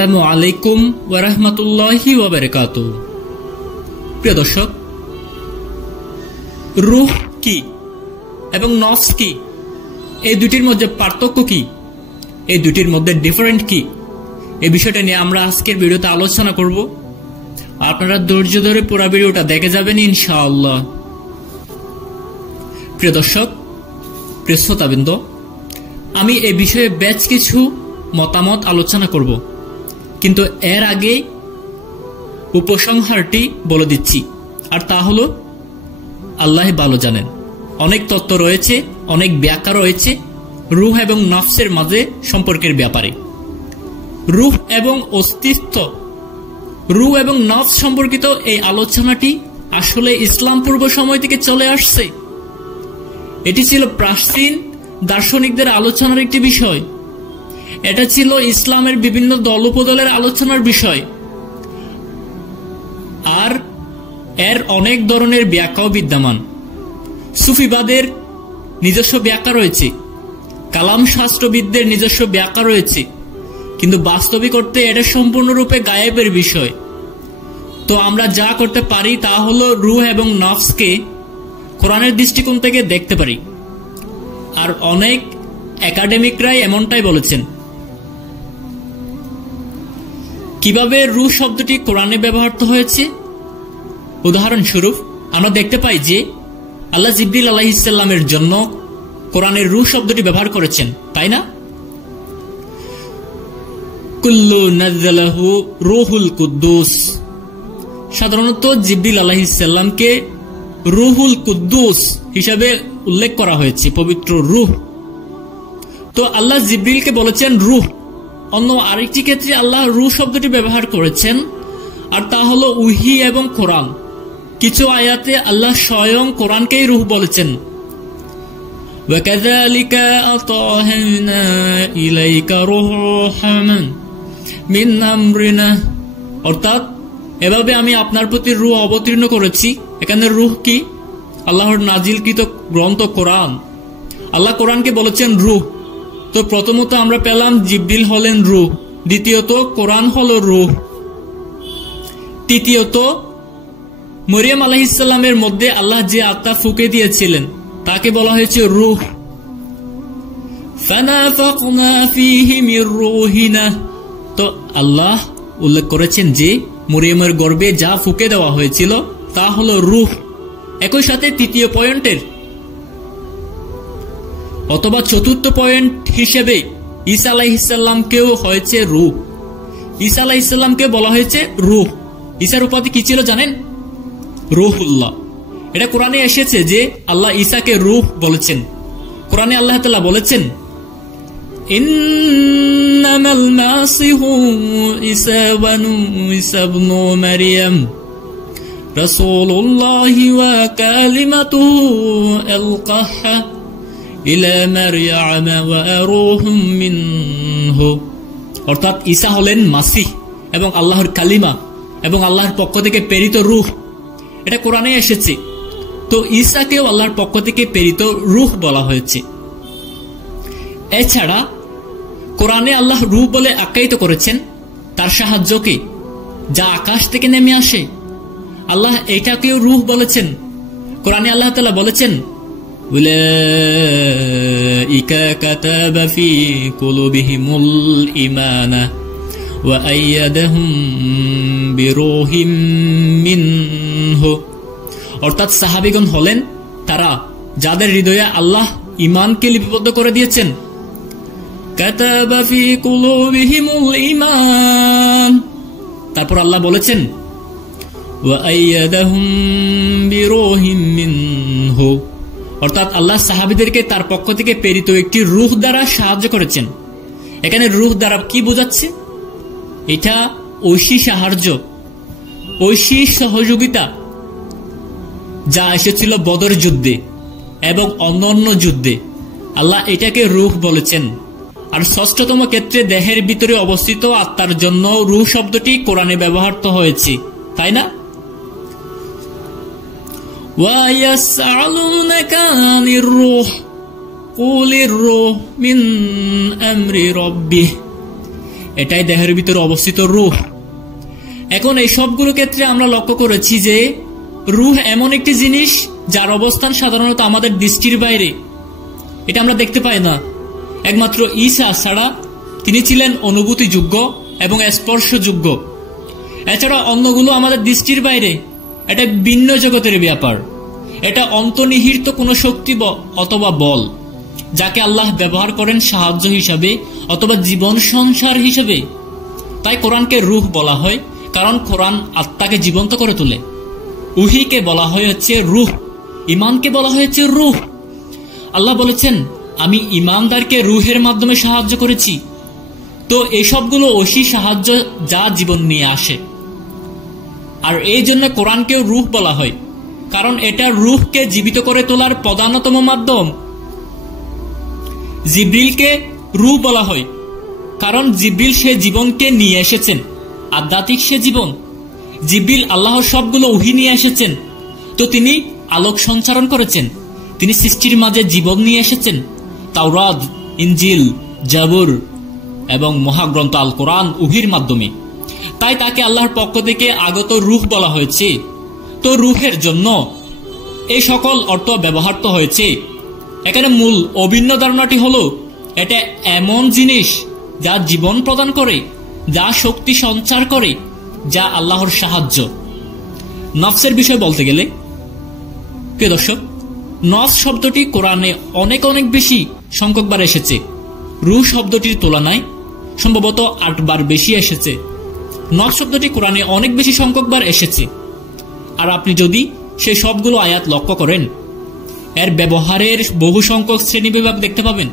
আসসালামু আলাইকুম ওয়া রাহমাতুল্লাহি ওয়া বারাকাতুহু। প্রিয় দর্শক, রূহ কি এবং নফস কি, এই দুটির মধ্যে পার্থক্য কি, এই দুটির মধ্যে ডিফারেন্ট কি, এই বিষয়টা নিয়ে আমরা আজকের ভিডিওতে আলোচনা করব। আপনারা ধৈর্য ধরে পুরো ভিডিওটা দেখে যাবেন ইনশাআল্লাহ। প্রিয় দর্শক, প্রিয় শ্রোতাবৃন্দ, আমি এই বিষয়ে বেশ কিছু মতামত আলোচনা করব, কিন্তু এর আগে উপসংহারটি বলে দিচ্ছি, আর তা হলো আল্লাহ ভালো জানেন। অনেক তত্ত্ব রয়েছে, অনেক ব্যাখ্যা রয়েছে রূহ এবং নফসের মাঝে সম্পর্কের ব্যাপারে। রূহ এবং অস্তিত্ব, রূহ এবং নফস সম্পর্কিত এই আলোচনাটি আসলে ইসলাম পূর্ব সময় থেকে চলে আসছে। এটি ছিল প্রাচীন দার্শনিকদের আলোচনার একটি বিষয়। এটা ছিল ইসলামের বিভিন্ন দল উপদলের আলোচনার বিষয়, আর এর অনেক ধরনের ব্যাখ্যাও বিদ্যমান। সুফিবাদের নিজস্ব ব্যাখ্যা রয়েছে, কালাম শাস্ত্রবিদদের নিজস্ব ব্যাখ্যা রয়েছে, কিন্তু বাস্তবিক অর্থে এটা সম্পূর্ণরূপে গায়েবের বিষয়। তো আমরা যা করতে পারি তা হলো রূহ এবং নফসকে কোরআনের দৃষ্টিকোণ থেকে দেখতে পারি, আর অনেক একাডেমিকরাই এমনটাই বলেছেন। কিভাবে রূহ শব্দটি কোরআনে ব্যবহৃত হয়েছে? উদাহরণস্বরূপ আমরা দেখতে পাই যে আল্লাহ জিবরিল আলাইহিস সালামের জন্য কোরআনের রূহ শব্দটি ব্যবহার করেছেন, তাই না? কুল্লু নাযালাহু রূহুল কুদ্দুস। সাধারণত জিবরিল আলাইহিস সালামকে রূহুল কুদ্দুস হিসাবে উল্লেখ করা হয়েছে, পবিত্র রূহ। তো আল্লাহ জিবরিলকে বলেছেন রূহ। অন্য আরেকটি ক্ষেত্রে আল্লাহ রূহ শব্দটি ব্যবহার করেছেন, আর তা হলো ওহী এবং কোরআন। কিছু আয়াতে আল্লাহ স্বয়ং কোরআনকেই রূহ বলেছেন। ওয়াকাযালিকা আতাহনা ইলাইকা রূহাম মিন আমরিনা, অর্থাৎ এভাবে আমি আপনার প্রতি রূহ অবতীর্ণ করেছি। এখানে রূহ কি? আল্লাহর নাজিলকৃত গ্রন্থ কোরআন। আল্লাহ কোরআনকে বলেছেন রূহ। তো প্রথমত আমরা পেলাম জিবরিল হলেন রূহ, দ্বিতীয়ত কোরআন হলো রূহ, তৃতীয়ত মরিয়ম আলাইহিস সালামের মধ্যে আল্লাহ যে আত্মা ফুঁকে দিয়েছিলেন তাকে বলা হয়েছে রূহ। ফানাফাকনা ফীহি মির রূহিনা, তো আল্লাহ উল্লেখ করেছেন যে মরিয়মের গর্ভে যা ফুঁকে দেওয়া হয়েছিল তা হলো রূহ। একই সাথে তৃতীয় পয়েন্টের অথবা চতুর্থ পয়েন্ট হিসেবে ঈসা আলাইহিস সালামকেও হয়েছে রূহ। ঈসা আলাইহিস সালামকে বলা হয়েছে রূহ। ঈসার উপাধি কি ছিল জানেন? রূহুল্লাহ। এটা কোরআনে এসেছে যে আল্লাহ ঈসাকে রূহ বলেছেন। কোরআনে আল্লাহ তাআলা বলেছেন, ইন্নামাল মাসিহু ঈসা ইবনু মারইয়াম রাসূলুল্লাহি ওয়া কালিমাতুহু আলকাহা ইলা মারইয়াম ওয়া রূহুম মিনহু, অর্থাৎ ঈসা হলেন মাসিহ এবং আল্লাহর কালিমা এবং আল্লাহর পক্ষ থেকে প্রেরিত রূহ। এটা কোরআনে এসেছে। তো ঈসাকেও আল্লাহর পক্ষ থেকে প্রেরিত রূহ বলা হয়েছে। এছাড়া কোরআনে আল্লাহ রূহ বলে আখ্যায়িত করেছেন তার সাহায্যকে, যা আকাশ থেকে নেমে আসে। আল্লাহ এটাকেও রূহ বলেছেন। কোরআনে আল্লাহ তাআলা বলেছেন, উলাইকা কাতাবা ফি কুলুবিহিমুল ঈমানা ওয়া আইয়াদাহুম বিরূহিম মিনহু, অর্থাৎ সাহাবীগণ হলেন তারা যাদের হৃদয়ে আল্লাহ ঈমানকে লিপিবদ্ধ করে দিয়েছেন। কাতাবা ফি কুলুবিহিমুল ঈমান, তারপর আল্লাহ বলেছেন ওয়া আইয়াদাহুম বিরূহিম মিনহু, অর্থাৎ আল্লাহ সাহাবীদেরকে তার পক্ষ থেকে প্রেরিত একটি রূহ দ্বারা সাহায্য করেছেন। এখানে রূহ দ্বারা কি বোঝাচ্ছে? এটা ঐশী সাহায্য, ঐশী সহযোগিতা যা এসেছিল বদর যুদ্ধে এবং অন্যান্য যুদ্ধে। আল্লাহ এটাকে রূহ বলেছেন। আর ষষ্ঠতম ক্ষেত্রে দেহের ভিতরে অবস্থিত আত্মার জন্য রূহ শব্দটি কোরআনে ব্যবহৃত হয়েছে, তাই না? ওয়ায়াসআলুনাকা আনির রূহ কুলির রূহ মিন আমরি রাব্বিহ এটাই দেহের ভিতরে অবস্থিত রূহ। এখন এই সবগুলো ক্ষেত্রে আমরা লক্ষ্য করেছি যে রূহ এমন একটি জিনিস যার অবস্থান সাধারণত আমাদের দৃষ্টির বাইরে, এটা আমরা দেখতে পাই না। একমাত্র ঈসা ছাড়া তিনি ছিলেন অনুভূতিযোগ্য এবং স্পর্শযোগ্য। এছাড়া অন্যগুলো আমাদের দৃষ্টির বাইরে, এটা ভিন্ন জগতের ব্যাপার। এটা অন্তর্নিহিত কোনো শক্তি অথবা বল, যাকে আল্লাহ ব্যবহার করেন সাহায্য হিসাবে অথবা জীবন সংসার হিসাবে। তাই কোরআনকে রূহ বলা হয়, কারণ কোরআন আত্মাকে জীবন্ত করে তোলে। উহিকে বলা হয়েছে রূহ, ইমানকে বলা হয়েছে রূহ। আল্লাহ বলেছেন, আমি ইমানদারকে রূহের মাধ্যমে সাহায্য করেছি। তো এসবগুলো ঐশী সাহায্য যা জীবন নিয়ে আসে। আর এই জন্য কোরআনকেও রূহ বলা হয়, কারণ এটা রূহকে জীবিত করে তোলার প্রধানতম মাধ্যম। জিব্রিলকে রূহ বলা হয়, কারণ জিব্রিল সে জীবনকে নিয়ে এসেছেন, আধ্যাত্মিক সে জীবন। জিব্রিল আল্লাহর সবগুলো ওহী নিয়ে এসেছেন, তো তিনি আলোক সঞ্চারণ করেছেন। তিনি সৃষ্টির মাঝে জীবন নিয়ে এসেছেন তাওরাত, ইনজিল, জাবুর এবং মহাগ্রন্থ আল কোরআন ওহীর মাধ্যমে। তাই তাকে আল্লাহর পক্ষ থেকে আগত রূহ বলা হয়েছে। তো রূহের জন্য এই সকল অর্থ ব্যবহৃত হয়েছে। এখানে মূল অভিন্ন ধারণাটি হলো, এটা এমন জিনিস যা জীবন প্রদান করে, যা শক্তি সঞ্চার করে, যা আল্লাহর সাহায্য। নফসের বিষয় বলতে গেলে, প্রিয় দর্শক, নফস শব্দটি কোরআনে অনেক অনেক বেশি সংখ্যকবার এসেছে। রূহ শব্দটির তুলনায় সম্ভবত 8 বার বেশি এসেছে। নফস শব্দটি কোরআনে অনেক বেশি সংখ্যকবার এসেছে। আর আপনি যদি সেই সবগুলো আয়াত লক্ষ্য করেন, এর ব্যবহারের বহু সংখ্যক শ্রেণীবিভাগ দেখতে পাবেন।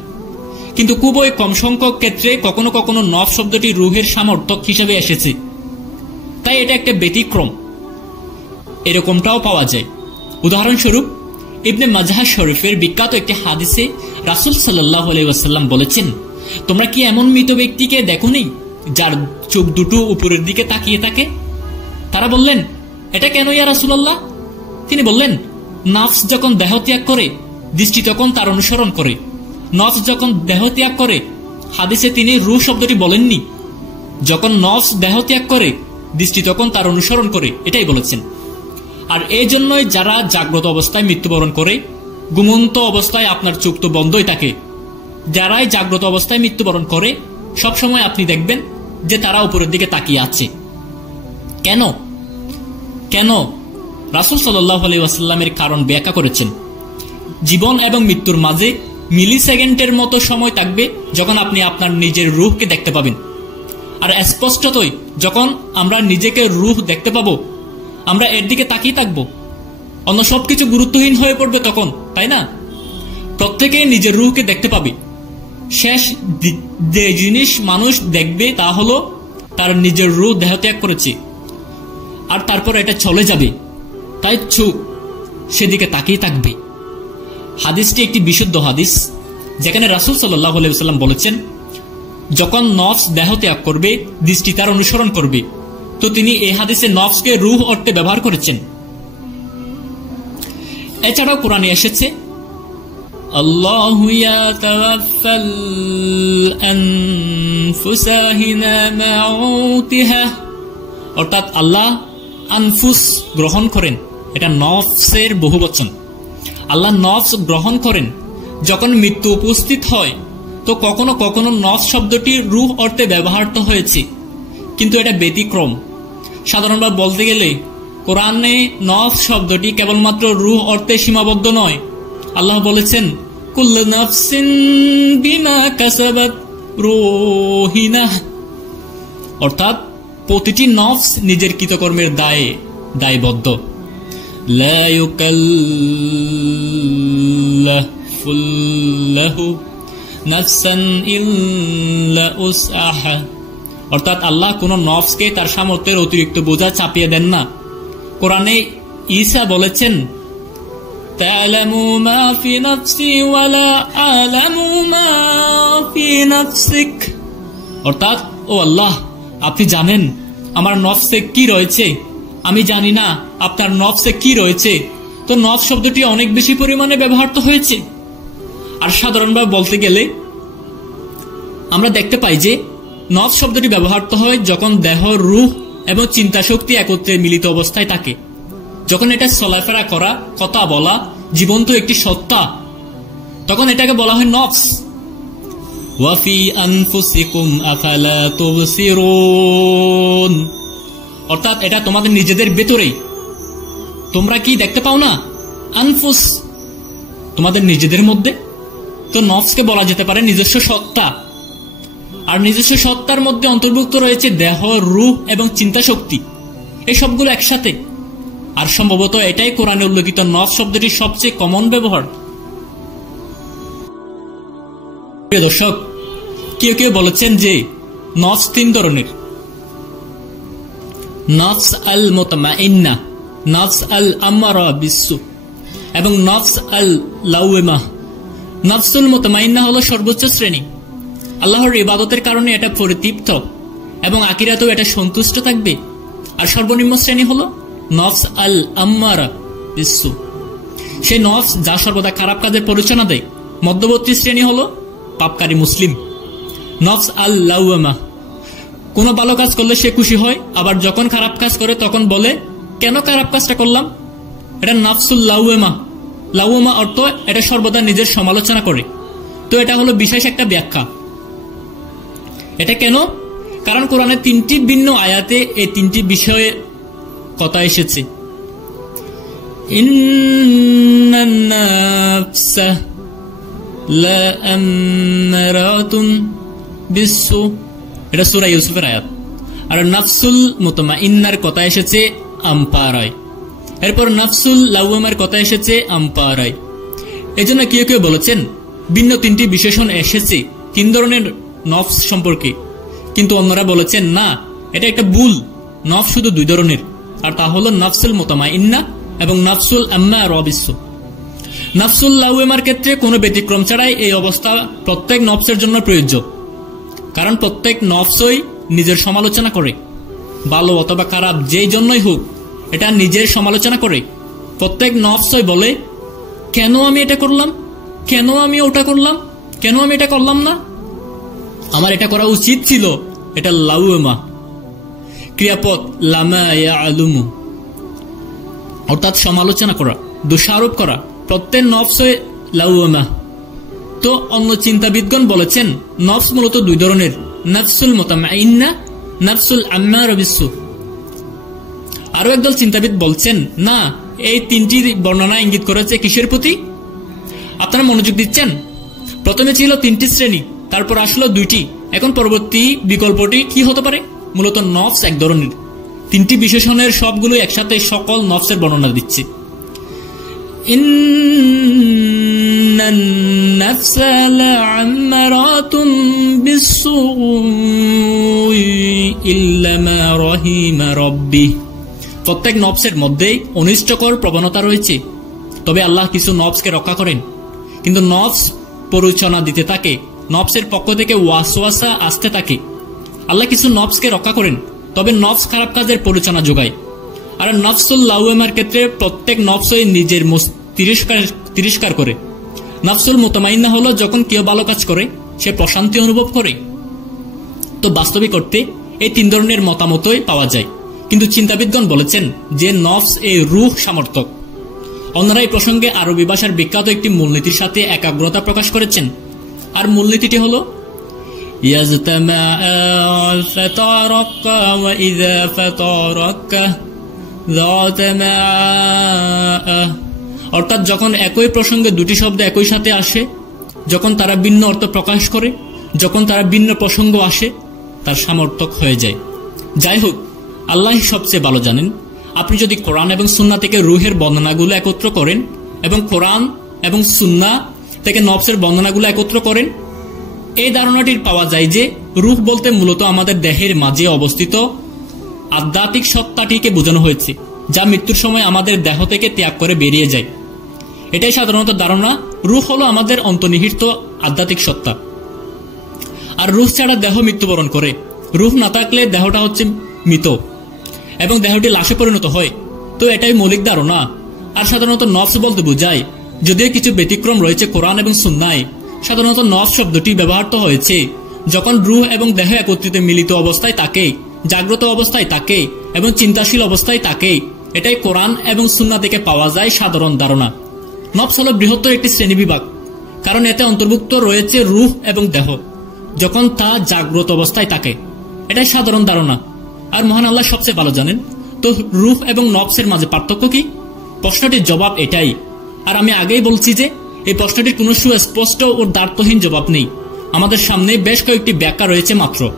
কিন্তু খুবই কম সংখ্যক ক্ষেত্রে কখনো কখনো নফস শব্দটি রূহের সমর্থক হিসেবে এসেছে। তাই এটা একটা ব্যতিক্রম, এরকমটাও পাওয়া যায়। উদাহরণস্বরূপ, ইবনে মাজাহ শরীফের বিখ্যাত একটি হাদিসে রাসূল সাল্লাল্লাহু আলাইহি ওয়াসাল্লাম বলেছেন, তোমরা কি এমন মৃত ব্যক্তিকে দেখোনি যার চোখ দুটো উপরের দিকে তাকিয়ে থাকে? তারা বললেন, এটা কেন ইয়া রাসূলুল্লাহ? তিনি বললেন, নফস যখন দেহ ত্যাগ করে, দৃষ্টি তখন তার অনুসরণ করে। নফস যখন দেহ ত্যাগ করে, হাদিসে তিনি রূহ শব্দটি বলেননি। যখন নফস দেহ ত্যাগ করে, দৃষ্টি তখন তার অনুসরণ করে, এটাই বলেছেন। আর এই জন্যই যারা জাগ্রত অবস্থায় মৃত্যুবরণ করে, ঘুমন্ত অবস্থায় আপনার চোখ তো বন্ধই থাকে। যারাই জাগ্রত অবস্থায় মৃত্যুবরণ করে, সবসময় আপনি দেখবেন যে তারা উপরের দিকে তাকিয়ে আছে। কেন কেন রাসূল সাল্লাল্লাহু আলাইহি ওয়াসাল্লামের কারণ ব্যাখ্যা করেছেন। জীবন এবং মৃত্যুর মাঝে মিলি সেকেন্ডের মতো সময় থাকবে যখন আপনি আপনার নিজের রূহকে দেখতে পাবেন। আর স্পষ্টতই যখন আমরা নিজেকে রূহ দেখতে পাবো, আমরা এর দিকে তাকিয়ে থাকবো। অন্য সবকিছু গুরুত্বহীন হয়ে পড়বে তখন, তাই না? প্রত্যেকে নিজের রূহকে দেখতে পাবে। শেষ যে জিনিস মানুষ দেখবে তা হলো তার নিজের রূহ দেহত্যাগ করেছে, আর তারপর এটা চলে যাবে। তাই চোখ সেদিকে তাকিয়ে থাকবে। হাদিসটি একটি বিশুদ্ধ হাদিস, যেখানে রাসূল সাল্লাল্লাহু আলাইহি ওয়াসাল্লাম বলেছেন, যখন নফস দেহ ত্যাগ করবে, দৃষ্টি তার অনুসরণ করবে। তো তিনি এই হাদিসে নফসকে রূহ অর্থে ব্যবহার করেছেন। এছাড়াও কোরআনে এসেছে, আল্লাহু ইয়াতাওয়াফাল আনফুসা হিনা মাউতিহা, অর্থাৎ আল্লাহ আনফুস গ্রহণ করেন। এটা নফসের বহুবচন। আল্লাহ নফস গ্রহণ করেন যখন মৃত্যু উপস্থিত হয়। তো কখনো কখনো নফস শব্দটি রূহ অর্থে ব্যবহৃত হয়েছে, কিন্তু এটা ব্যতিক্রম। সাধারণভাবে বলতে গেলে কোরআনে নফস শব্দটি কেবলমাত্র রূহ অর্থে সীমাবদ্ধ নয়। আল্লাহ বলেছেন, কুল্লু নাফসিন বিমা কাসাবাত রহিনাহ, অর্থাৎ প্রতিটি নফস নিজের কৃতকর্মের দায়ে দায়বদ্ধ। লা ইউকাল্লিফুল্লাহু নাফসান ইল্লা উসআহা, অর্থাৎ আল্লাহ কোন নফসকে তার সামর্থ্যের অতিরিক্ত বোঝা চাপিয়ে দেন না। কোরআনে ঈসা বলেছেন, তা'লামু মা ফি নাফসি ওয়া লা আ'লামু মা ফি নাফসিক, অর্থাৎ ও আল্লাহ, আপনি জানেন আমার নফসে কি রয়েছে, আমি জানি না আপনার নফসে কি রয়েছে। তো নফস শব্দটি অনেক বেশি পরিমাণে ব্যবহৃত হয়েছে। আর সাধারণভাবে বলতে গেলে আমরা দেখতে পাই যে নফস শব্দটি ব্যবহৃত হয় যখন দেহ, রূহ এবং চিন্তা শক্তি একত্রে মিলিত অবস্থায় থাকে, যখন এটা চলাফেরা করা, কথা বলা, জীবন্ত একটি সত্তা, তখন এটাকে বলা হয় নফস। ওয়াফি আনফুসিকুম আফালা তুবসিরুন, অর্থাৎ এটা তোমাদের নিজেদের ভেতরেই, তোমরা কি দেখতে পাও না? আনফুস, তোমাদের নিজেদের মধ্যে। তো নফসকে বলা যেতে পারে নিজস্ব সত্তা, আর নিজস্ব সত্তার মধ্যে অন্তর্ভুক্ত রয়েছে দেহ, রূহ এবং চিন্তা শক্তি, এই সবগুলো একসাথে। আর সম্ভবত এটাই কোরআনে উল্লেখিত নফস শব্দটির সবচেয়ে কমন ব্যবহার। প্রিয় দর্শক, কেউ কেউ বলেছেন যে নফস তিন ধরনের: নফস আল মুতমাইন্না, নফস আল আমারা বিসু এবং নফস আল লাওয়ামা। নফসুল মুতমাইন্না হলো সর্বোচ্চ শ্রেণী, আল্লাহর ইবাদতের কারণে এটা পরিতৃপ্ত এবং আখিরাতেও এটা সন্তুষ্ট থাকবে। আর সর্বনিম্ন শ্রেণী হলো নফস আল আমারা বিসু, সেই নফস যা সর্বদা খারাপ কাজের পরিচালনা দেয়। মধ্যবর্তী শ্রেণী হলো পাপকারী মুসলিম, নফস আল লাওয়ামা। কোনো ভালো কাজ করলে সে খুশি হয়, আবার যখন খারাপ কাজ করে তখন বলে কেন খারাপ কাজটা করলাম। এটা নফসুল লাওয়ামা। লাওয়ামা অর্থ এটা সর্বদা নিজের সমালোচনা করে। তো এটা হলো বিশেষ একটা ব্যাখ্যা। এটা কেন? কারণ কোরআনের তিনটি ভিন্ন আয়াতে এই তিনটি বিষয়ে কথা এসেছে। ইন্নান নাফসা লাআমারাতুন বিসু, এটা সূরা ইউসুফের আয়াত। আর নফসুল মুতমাইন্নার কথা এসেছে আম্পারায়। এরপর নফসুল লাওয়ামার কথা এসেছে আম্পারায়। এজন্য কেউ কেউ বলেছেন ভিন্ন তিনটি বিশেষণ এসেছে তিন ধরনের নফস সম্পর্কে, কিন্তু অন্যরা বলেছেন না, এটা একটা ভুল। নফস শুধু দুই ধরনের, আর তা হলো নফসুল মুতমাইন্না এবং নফসুল আম্মারা বিসু। নফসুল লাওয়ামার ক্ষেত্রে কোনো ব্যতিক্রম ছাড়াই এই অবস্থা প্রত্যেক নফসের জন্য প্রযোজ্য, কারণ প্রত্যেক নফসই নিজের সমালোচনা করে, ভালো অথবা খারাপ যেই জন্যই হোক এটা নিজের সমালোচনা করে। প্রত্যেক নফসই বলে কেন আমি এটা করলাম, কেন আমি ওটা করলাম, কেন আমি এটা করলাম না, আমার এটা করা উচিত ছিল। এটা লাওয়ামা। ক্রিয়াপদ লামা ইয়ালুমু, অর্থাৎ সমালোচনা করা, দোষারোপ করা, প্রত্যেক নফসই লাওয়ামা। তো অন্য চিন্তাবিদগণ বলেছেন নফস মূলত দুই ধরনের, নফসুল মুতমাইন্না, নফসুল আম্মারা বিসু। আরো একদল চিন্তাবিদ বলছেন না, এই তিনটি বর্ণনা ইঙ্গিত করেছে কিসের প্রতি? আপনারা মনোযোগ দিচ্ছেন? প্রথমে ছিল তিনটি শ্রেণী, তারপর আসলো দুইটি, এখন পরবর্তী বিকল্পটি কি হতে পারে? মূলত নফস এক ধরনের। তিনটি বিশেষণের সবগুলো একসাথে সকল নফসের বর্ণনা দিচ্ছে। ইন্নান নাফসা লাআমারাতুন বিসসুই ইল্লা মা রাহিমা রাব্বি। প্রত্যেক নফসের মধ্যেই অনিষ্টকর প্রবণতা রয়েছে, তবে আল্লাহ কিছু নফসকে রক্ষা করেন। কিন্তু নফস পরিচালনা দিতে থাকে, নফসের পক্ষ থেকে ওয়াসওয়াসা আসতে থাকে। আল্লাহ কিছু নফসকে রক্ষা করেন, তবে নফস খারাপ কাজের পরিচালনা যোগায়। আর নফসুল লাওয়ামার ক্ষেত্রে প্রত্যেক নফসই নিজের তিরস্কার করে। নফসুল মুতমাইন্না হলো যখন কেউ ভালো কাজ করে সে প্রশান্তি অনুভব করে। তো বাস্তবিক অর্থে এই তিন ধরনের মতামতই পাওয়া যায়, কিন্তু চিন্তাবিদগণ বলেছেন যে নফস এই রূহ সামর্থক। অন্যরা এই প্রসঙ্গে আরবি ভাষার বিখ্যাত একটি মূলনীতির সাথে একাগ্রতা প্রকাশ করেছেন, আর মূলনীতিটি হলো অর্থাৎ যখন একই প্রসঙ্গে দুটি শব্দ একই সাথে আসে, যখন তারা ভিন্ন অর্থ প্রকাশ করে, যখন তারা ভিন্ন প্রসঙ্গ আসে, তার সামর্থক হয়ে যায়। যাই হোক, আল্লাহ সবচেয়ে ভালো জানেন। আপনি যদি কোরআন এবং সুন্নাহ থেকে রূহের বর্ণনাগুলো একত্র করেন এবং কোরআন এবং সুন্নাহ থেকে নফসের বর্ণনাগুলো একত্র করেন, এই ধারণাটির পাওয়া যায় যে রূহ বলতে মূলত আমাদের দেহের মাঝে অবস্থিত আধ্যাত্মিক সত্তাটিকে বোঝানো হয়েছে, যা মৃত্যুর সময় আমাদের দেহ থেকে ত্যাগ করে বেরিয়ে যায়। এটাই সাধারণত ধারণা। রূহ হলো আমাদের অন্তর্নিহিত আধ্যাত্মিক সত্তা, আর রূহ ছাড়া দেহ মৃত্যুবরণ করে। রূহ না থাকলে দেহটা হচ্ছে মৃত এবং দেহটি লাশে পরিণত হয়। তো এটাই মৌলিক ধারণা। আর সাধারণত নফস বলতে বোঝায়, যদিও কিছু ব্যতিক্রম রয়েছে কোরআন এবং সুন্নাহয়। সাধারণত নফস শব্দটি ব্যবহৃত হয়েছে যখন রূহ এবং দেহ একত্রিত মিলিত অবস্থায় থাকে, জাগ্রত অবস্থায় থাকে এবং চিন্তাশীল অবস্থায় থাকে, এটাই কোরআন এবং সুন্নাহ থেকে পাওয়া যায় সাধারণ ধারণা। নফস হল বৃহত্তর একটি শ্রেণীবিভাগ, কারণ এতে অন্তর্ভুক্ত রয়েছে রূহ এবং দেহ যখন তা জাগ্রত অবস্থায় থাকে। এটাই সাধারণ ধারণা, আর মহান আল্লাহ সবচেয়ে ভালো জানেন। তো রূহ এবং নফসের মাঝে পার্থক্য কি? প্রশ্নটির জবাব এটাই। আর আমি আগেই বলছি যে এই প্রশ্নটির কোনো সুস্পষ্ট ও দ্বার্থহীন জবাব নেই। আমাদের সামনে বেশ কয়েকটি ব্যাখ্যা রয়েছে মাত্র।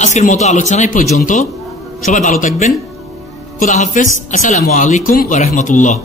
আজকের মতো আলোচনায় পর্যন্ত। সবাই ভালো থাকবেন। খুদা হাফেজ। আসসালামু আলাইকুম ওয়া রাহমাতুল্লাহ।